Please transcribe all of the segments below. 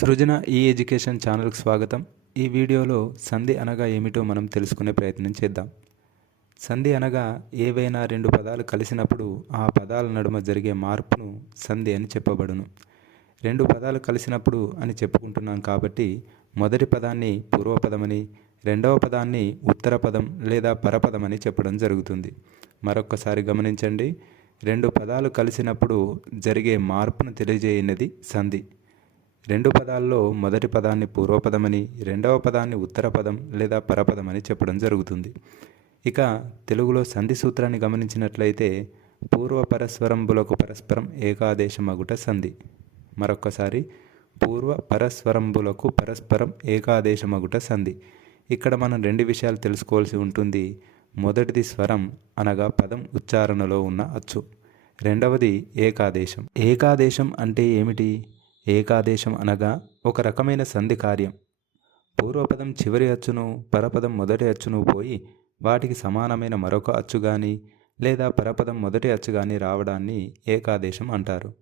సృజన ఈ ఎడ్యుకేషన్ ఛానల్కి స్వాగతం. ఈ వీడియోలో సంధి అనగా ఏమిటో మనం తెలుసుకునే ప్రయత్నం చేద్దాం. సంధి అనగా ఏవైనా రెండు పదాలు కలిసినప్పుడు ఆ పదాల నడుమ జరిగే మార్పును సంధి అని చెప్పబడును. రెండు పదాలు కలిసినప్పుడు అని చెప్పుకుంటున్నాం కాబట్టి మొదటి పదాన్ని పూర్వపదమని రెండవ పదాన్ని ఉత్తర పదం లేదా పరపదం అని చెప్పడం జరుగుతుంది. మరొక్కసారి గమనించండి. రెండు పదాలు కలిసినప్పుడు జరిగే మార్పును తెలియజేయనిది సంధి. రెండు పదాల్లో మొదటి పదాన్ని పూర్వపదమని రెండవ పదాన్ని ఉత్తర పదం లేదా పరపదం అని చెప్పడం జరుగుతుంది. ఇక తెలుగులో సంధి సూత్రాన్ని గమనించినట్లయితే పూర్వ పరస్వరంబులకు పరస్పరం ఏకాదేశమగుట సంధి. మరొక్కసారి పూర్వ పరస్వరంబులకు పరస్పరం ఏకాదేశమగుట సంధి. ఇక్కడ మనం రెండు విషయాలు తెలుసుకోవాల్సి ఉంటుంది. మొదటిది స్వరం అనగా పదం ఉచ్చారణలో ఉన్న అచ్చు. రెండవది ఏకాదేశం. ఏకాదేశం అంటే ఏమిటి? ఏకాదేశం అనగా ఒక రకమైన సంధి కార్యం. పూర్వపదం చివరి అచ్చును పరపదం మొదటి అచ్చును పోయి వాటికి సమానమైన మరొక అచ్చు కానీ లేదా పరపదం మొదటి అచ్చు కానీ రావడాన్ని ఏకాదేశం అంటారు.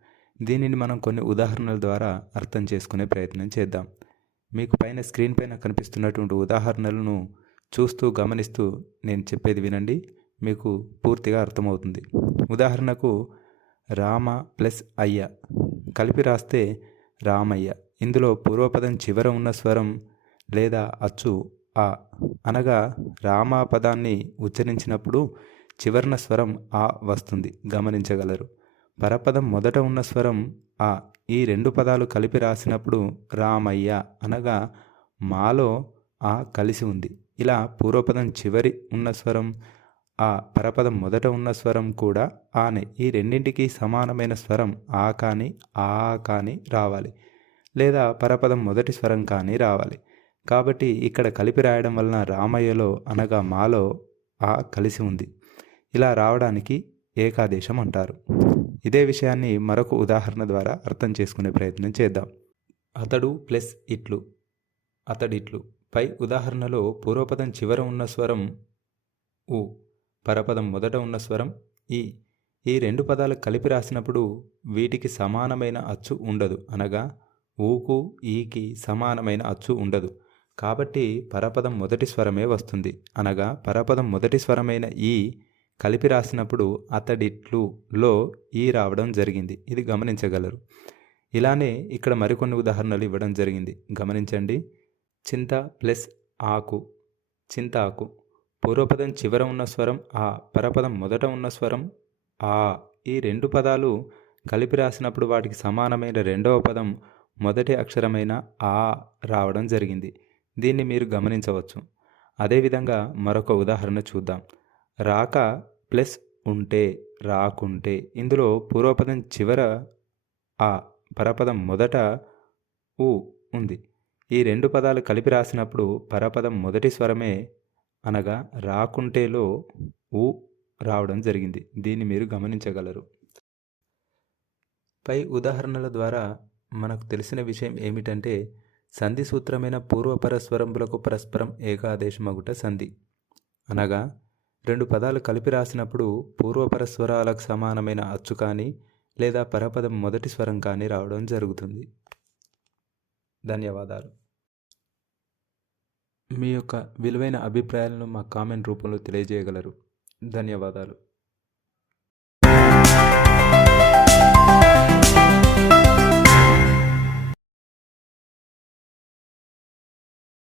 దీనిని మనం కొన్ని ఉదాహరణల ద్వారా అర్థం చేసుకునే ప్రయత్నం చేద్దాం. మీకు పైన స్క్రీన్ పైన కనిపిస్తున్నటువంటి ఉదాహరణలను చూస్తూ గమనిస్తూ నేను చెప్పేది వినండి మీకు పూర్తిగా అర్థమవుతుంది. ఉదాహరణకు రామ ప్లస్ అయ్య కలిపి రాస్తే రామయ్య. ఇందులో పూర్వపదం చివర ఉన్న స్వరం లేదా అచ్చు ఆ. అనగా రామ పదాన్ని ఉచ్చరించినప్పుడు చివరన స్వరం ఆ వస్తుంది. గమనించగలరు. పరపదం మొదట ఉన్న స్వరం ఆ. ఈ రెండు పదాలు కలిపి రాసినప్పుడు రామయ్య అనగా మాలో ఆ కలిసి ఉంది. ఇలా పూర్వపదం చివరి ఉన్న స్వరం ఆ పరపదం మొదట ఉన్న స్వరం కూడా ఆనే. ఈ రెండింటికి సమానమైన స్వరం ఆ కానీ ఆ కానీ రావాలి. లేదా పరపదం మొదటి స్వరం కానీ రావాలి. కాబట్టి ఇక్కడ కలిపి రాయడం వలన రామయ్యలో అనగా మాలో ఆ కలిసి ఉంది. ఇలా రావడానికి ఏకాదేశం అంటారు. ఇదే విషయాన్ని మరొక ఉదాహరణ ద్వారా అర్థం చేసుకునే ప్రయత్నం చేద్దాం. అతడు ప్లస్ ఇట్లు అతడిట్లు. పై ఉదాహరణలో పూర్వపదం చివర ఉన్న స్వరం ఉ పరపదం మొదట ఉన్న స్వరం ఈ ఈ రెండు పదాలు కలిపి రాసినప్పుడు వీటికి సమానమైన అచ్చు ఉండదు అనగా ఊకు ఈకి సమానమైన అచ్చు ఉండదు. కాబట్టి పరపదం మొదటి స్వరమే వస్తుంది. అనగా పరపదం మొదటి స్వరమైన ఈ కలిపి రాసినప్పుడు అతడిట్లు లో ఈ రావడం జరిగింది. ఇది గమనించగలరు. ఇలానే ఇక్కడ మరికొన్ని ఉదాహరణలు ఇవ్వడం జరిగింది. గమనించండి. చింత ప్లస్ ఆకు చింతాకు. పూర్వపదం చివర ఉన్న స్వరం ఆ పరపదం మొదట ఉన్న స్వరం ఆ ఈ రెండు పదాలు కలిపి రాసినప్పుడు వాటికి సమానమైన రెండవ పదం మొదటి అక్షరమైన ఆ రావడం జరిగింది. దీన్ని మీరు గమనించవచ్చు. అదేవిధంగా మరొక ఉదాహరణ చూద్దాం. రాక ప్లస్ ఉంటే రాకుంటే ఇందులో పూర్వపదం చివర ఆ పరపదం మొదట ఉ ఉంది. ఈ రెండు పదాలు కలిపి రాసినప్పుడు పరపదం మొదటి స్వరమే అనగా రాకుంటేలో ఊ రావడం జరిగింది. దీన్ని మీరు గమనించగలరు. పై ఉదాహరణల ద్వారా మనకు తెలిసిన విషయం ఏమిటంటే సంధి సూత్రమైన పూర్వపరస్వరంబులకు పరస్పరం ఏకాదేశమగుట సంధి. అనగా రెండు పదాలు కలిపి రాసినప్పుడు పూర్వపరస్వరాలకు సమానమైన అచ్చు కానీ లేదా పరపదం మొదటి స్వరం కానీ రావడం జరుగుతుంది. ధన్యవాదాలు. మీ యొక్క విలువైన అభిప్రాయాలను మా కామెంట్ రూపంలో తెలియజేయగలరు. ధన్యవాదాలు.